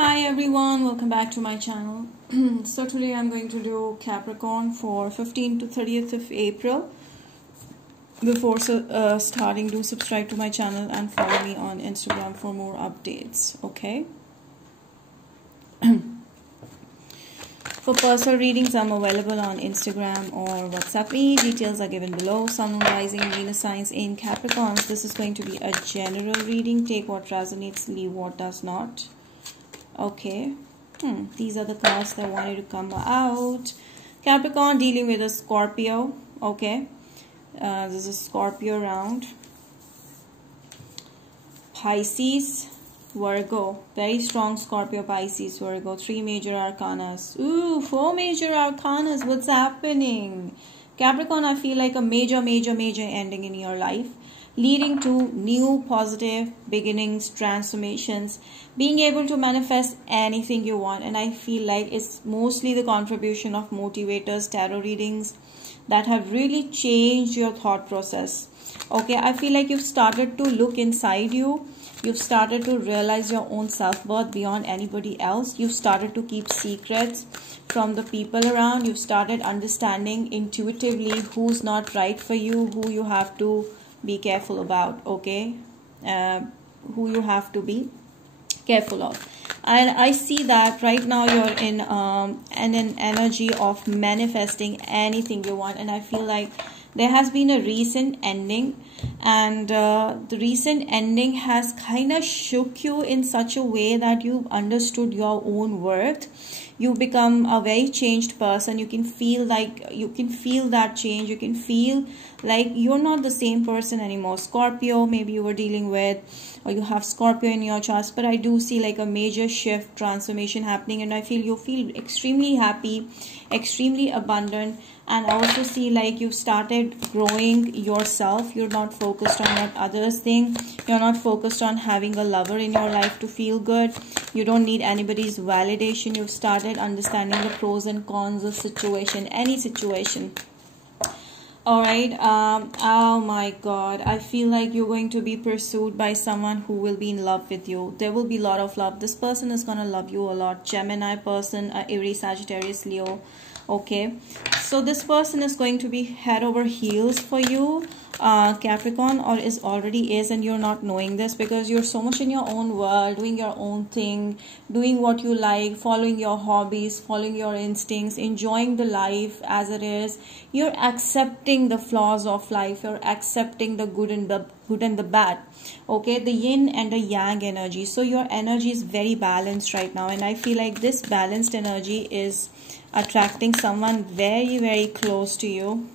Hi everyone, welcome back to my channel. So today I'm going to do Capricorn for 15th to 30th of April. Before starting, do subscribe to my channel and follow me on Instagram for more updates, okay? For personal readings, I'm available on Instagram or WhatsApp me. Details are given below. Sun, Rising, Venus signs in Capricorns. This is going to be a general reading. Take what resonates, leave what does not. Okay, these are the cards that wanted to come out. Capricorn dealing with a Scorpio. Okay, this is Scorpio round. Pisces, Virgo, very strong Scorpio, Pisces, Virgo. 3 major arcanas. Ooh, 4 major arcanas. What's happening? Capricorn, I feel like a major ending in your life, leading to new positive beginnings, transformations, being able to manifest anything you want. And I feel like it's mostly the contribution of motivators, tarot readings that have really changed your thought process. Okay, I feel like you've started to look inside you. You've started to realize your own self-worth beyond anybody else. You've started to keep secrets from the people around. You've started understanding intuitively who's not right for you, who you have to be careful about, okay? Who you have to be careful of. And I see that right now you're in an energy of manifesting anything you want. And I feel like there has been a recent ending, and the recent ending has kind of shook you in such a way that you've understood your own worth. You become a very changed person. You can feel like that change. You can feel like you're not the same person anymore. Scorpio, maybe you were dealing with, or you have Scorpio in your chart, but I do see like a major shift, transformation happening, and I feel you feel extremely happy, extremely abundant. And I also see like you've started growing yourself. You're not focused on what others think. You're not focused on having a lover in your life to feel good. You don't need anybody's validation. You've started understanding the pros and cons of situation, any situation. Alright, oh my god, I feel like you're going to be pursued by someone who will be in love with you. There will be a lot of love. This person is going to love you a lot. Gemini person, Aries, Sagittarius, Leo. Okay, so this person is going to be head over heels for you, Capricorn, or already is, and you're not knowing this because you're so much in your own world, doing your own thing, doing what you like, following your hobbies, following your instincts, enjoying the life as it is. You're accepting the flaws of life. You're accepting the good and the bad. Okay, the yin and the yang energy. So your energy is very balanced right now, and I feel like this balanced energy is attracting someone very close to you.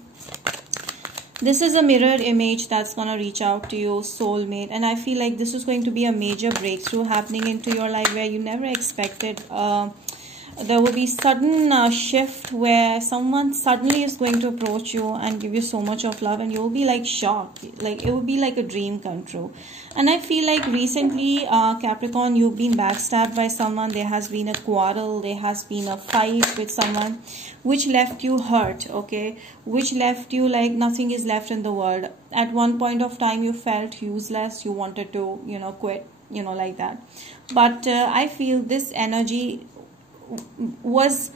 This is a mirror image that's gonna reach out to you, soulmate, and I feel like this is going to be a major breakthrough happening into your life where you never expected. There will be sudden shift where someone suddenly is going to approach you and give you so much of love, and you'll be like shocked. Like it will be like a dream come true. And I feel like recently, Capricorn, you've been backstabbed by someone. There has been a quarrel. There has been a fight with someone which left you hurt, okay? Which left you like nothing is left in the world. At one point of time, you felt useless. You wanted to, quit, like that. But I feel this energy was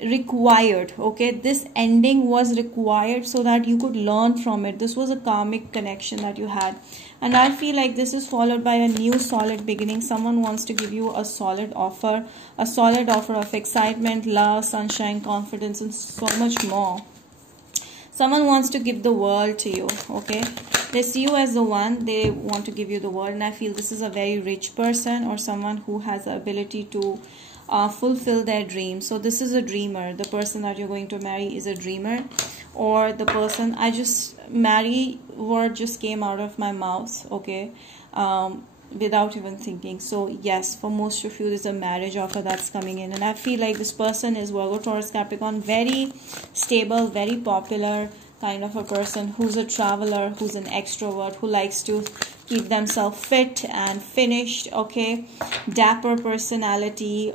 required, okay? This ending was required so that you could learn from it. This was a karmic connection that you had, and I feel like this is followed by a new solid beginning. Someone wants to give you a solid offer of excitement, love, sunshine, confidence, and so much more. Someone wants to give the world to you, okay? They see you as the one. They want to give you the world, and I feel this is a very rich person or someone who has the ability to fulfill their dreams. So this is a dreamer. The person that you're going to marry is a dreamer, or the person marry word just came out of my mouth, okay, without even thinking. So yes, for most of you, there's a marriage offer that's coming in, and I feel like this person is Virgo, Taurus, Capricorn, very stable, very popular kind of a person, who's a traveler, who's an extrovert, who likes to keep themselves fit and finished, okay, dapper personality,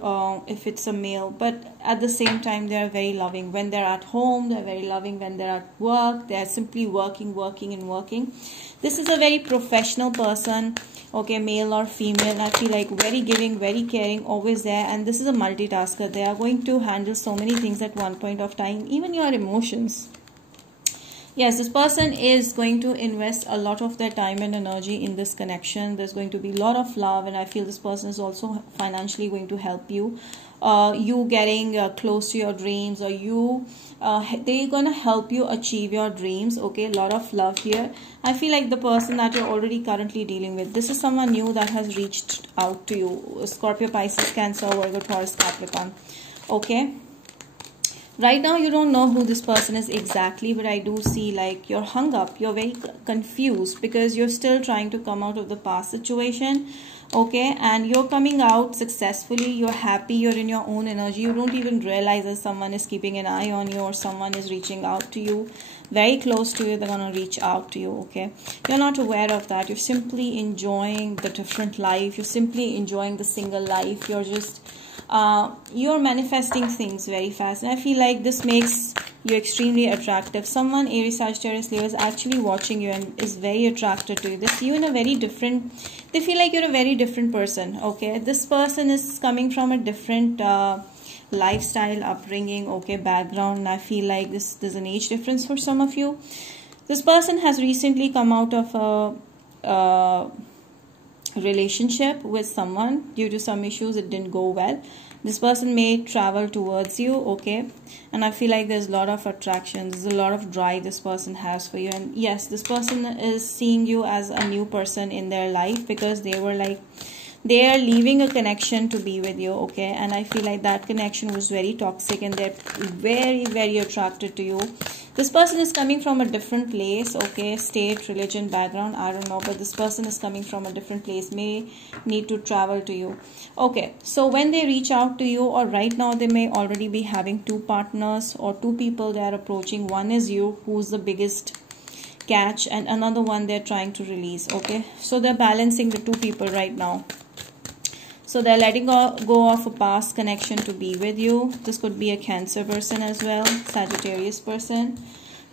if it's a male, but at the same time they're very loving when they're at home, they're very loving when they're at work, they're simply working and working. This is a very professional person, okay, male or female, and I feel like very giving, very caring, always there. And this is a multitasker. They are going to handle so many things at one point of time, even your emotions. Yes, this person is going to invest a lot of their time and energy in this connection. There's going to be a lot of love, and I feel this person is also financially going to help you. You getting close to your dreams, or they're gonna help you achieve your dreams, okay. A lot of love here. I feel like the person that you're already currently dealing with, this is someone new that has reached out to you. Scorpio, Pisces, Cancer, Virgo, Taurus, Capricorn, okay. Right now you don't know who this person is exactly, but I do see like you're hung up, you're very confused because you're still trying to come out of the past situation, okay, and you're coming out successfully, you're happy, you're in your own energy, you don't even realize that someone is keeping an eye on you or someone is reaching out to you, very close to you, they're gonna reach out to you, okay. You're not aware of that, you're simply enjoying the different life, you're simply enjoying the single life, you're just you're manifesting things very fast, and I feel like this makes you extremely attractive. Someone, Aries, Sagittarius, Leo, is actually watching you and is very attracted to you. They see you in a very different, they feel like you're a very different person, okay. This person is coming from a different lifestyle, upbringing, okay, background, and I feel like there's an age difference for some of you. This person has recently come out of a relationship with someone. Due to some issues it didn't go well. This person may travel towards you, okay, and I feel like there's a lot of attraction, there's a lot of drive this person has for you. And yes, this person is seeing you as a new person in their life because they were like, they are leaving a connection to be with you, okay, and I feel like that connection was very toxic and they're very attracted to you. This person is coming from a different place, okay, state, religion, background, I don't know, but this person is coming from a different place, may need to travel to you, okay. So when they reach out to you, or right now they may already be having two partners or two people they are approaching. One is you, who's the biggest catch, and another one they're trying to release, okay. So they're balancing the two people right now. So they're letting go of a past connection to be with you. This could be a Cancer person as well, Sagittarius person.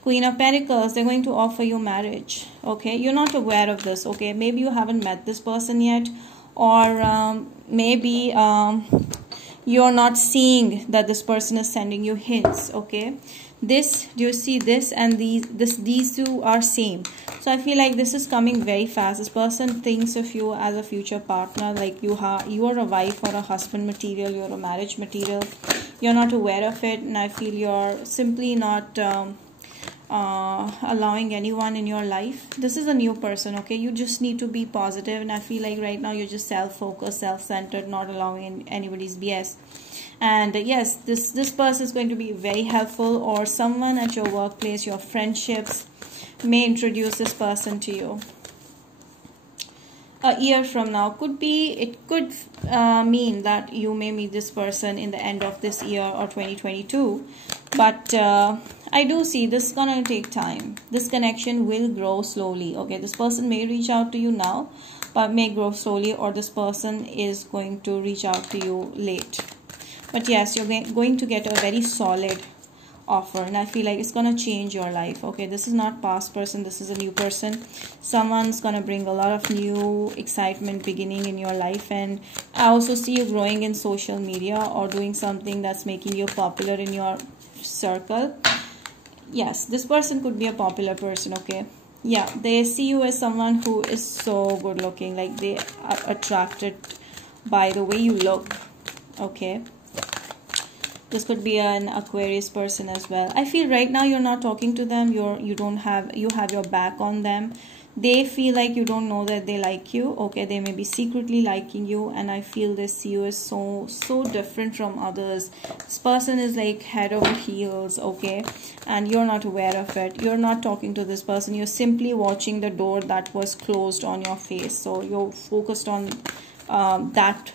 Queen of Pentacles, they're going to offer you marriage, okay. You're not aware of this, okay. Maybe you haven't met this person yet, or maybe you're not seeing that this person is sending you hints, okay. This, do you see this and these two are same. So I feel like this is coming very fast. This person thinks of you as a future partner, like you are a wife or a husband material, you're a marriage material. You're not aware of it, and I feel you're simply not allowing anyone in your life. This is a new person, okay. You just need to be positive, and I feel like right now you're just self-focused, self-centered, not allowing anybody's BS. And yes, this person is going to be very helpful, or someone at your workplace, your friendships may introduce this person to you. A year from now could be, it could mean that you may meet this person in the end of this year or 2022, but I do see this is gonna take time. This connection will grow slowly, okay. This person may reach out to you now, but may grow slowly, or this person is going to reach out to you late. But yes, you're going to get a very solid offer, and I feel like it's gonna change your life, okay. This is not past person, this is a new person. Someone's gonna bring a lot of new excitement beginning in your life, and I also see you growing in social media or doing something that's making you popular in your circle. Yes, this person could be a popular person, okay. Yeah, they see you as someone who is so good looking, like they are attracted by the way you look, okay. This could be an Aquarius person as well. I feel right now you're not talking to them, you have your back on them. They feel like you don't know that they like you, okay. They may be secretly liking you, and I feel they see you as so different from others. This person is like head over heels, okay, and you're not aware of it. You're not talking to this person, you're simply watching the door that was closed on your face. So you're focused on that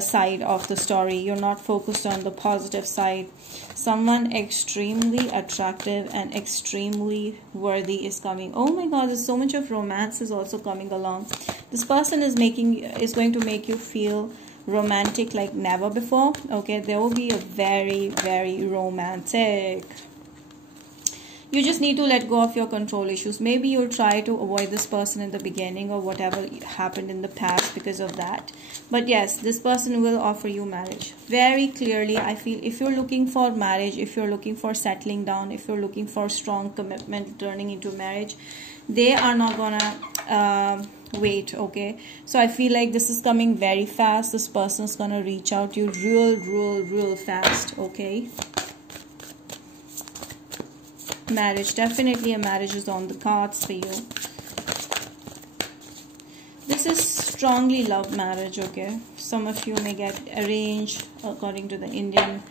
side of the story. You're not focused on the positive side. Someone extremely attractive and extremely worthy is coming. Oh my God, there's so much of romance is also coming along. This person is going to make you feel romantic like never before. Okay, there will be a very, very romantic. You just need to let go of your control issues. Maybe you'll try to avoid this person in the beginning or whatever happened in the past because of that. But yes, this person will offer you marriage. Very clearly, I feel if you're looking for marriage, if you're looking for settling down, if you're looking for strong commitment turning into marriage, they are not gonna wait. Okay, so I feel like this is coming very fast. This person is gonna reach out to you real fast. Okay, marriage, definitely a marriage is on the cards for you. This is strongly love marriage. Okay, some of you may get arranged according to the Indian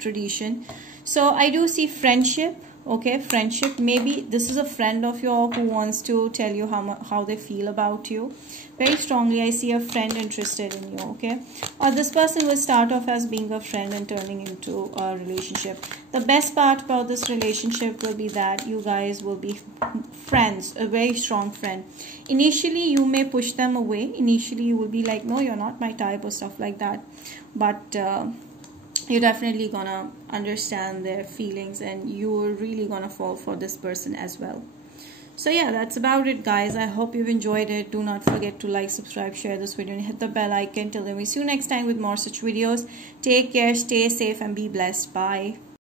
tradition. So I do see friendship. Okay, friendship. Maybe this is a friend of yours who wants to tell you how they feel about you. Very strongly, I see a friend interested in you. Okay, or this person will start off as being a friend and turning into a relationship. The best part about this relationship will be that you guys will be friends, a very strong friend. Initially, you may push them away. Initially, you will be like, no, you're not my type or stuff like that. But you're definitely gonna understand their feelings and you're really gonna fall for this person as well. So yeah, that's about it, guys. I hope you've enjoyed it. Do not forget to like, subscribe, share this video and hit the bell icon. Till then, we see you next time with more such videos. Take care, stay safe and be blessed. Bye.